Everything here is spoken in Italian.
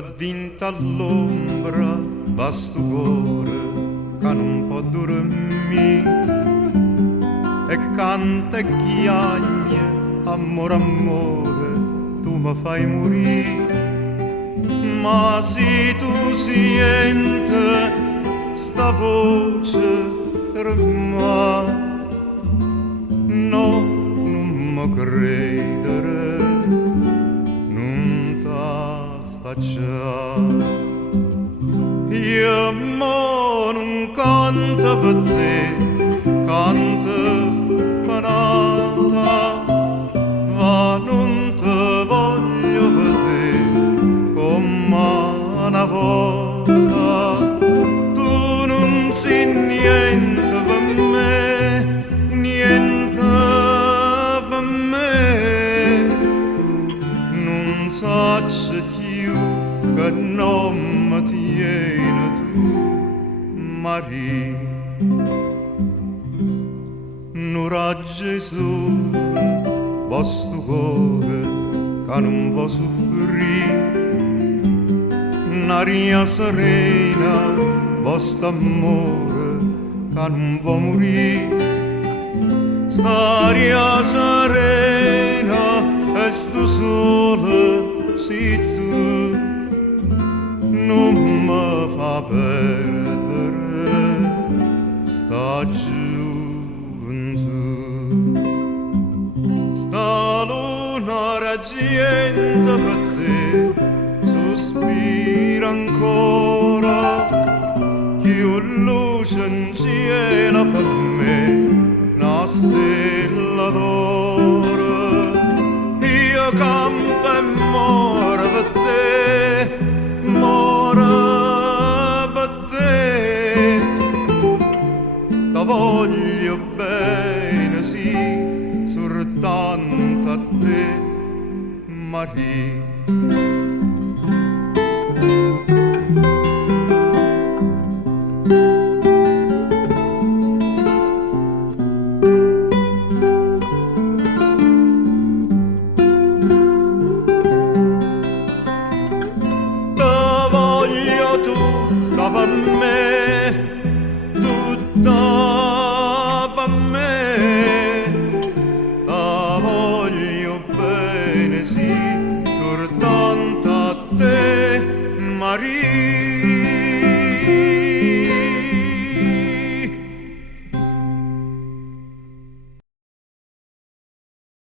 dinta all'ombra va sto cuore che non può dormire e canta e chiagna, amore, amore, tu mi fai morire. Ma se tu senti sta voce tremare, no, non mi credere, non t'affacciare. Io mo non canto per te, canto per nata, ma non te voglio vedere come una volta. Tu non sei niente per me, niente per me. Non saccio più che non mi tieni tu, Maria. N'ora Gesù, vostro cuore che non può soffrire, n'aria serena, vostro amore che non può morire. St'aria serena e sto sole sei tu, non mi fa perdere sta gioventù. Sta luna raggiente per te sospira ancora, più luce in cielo per me, una stella d'oro. Io campo e muore per te, muore per te. Ti voglio bene, sì, soltanto a te, Maria. Tutta per me, tutta per me, ta voglio bene, sì, soltanto a te, Maria.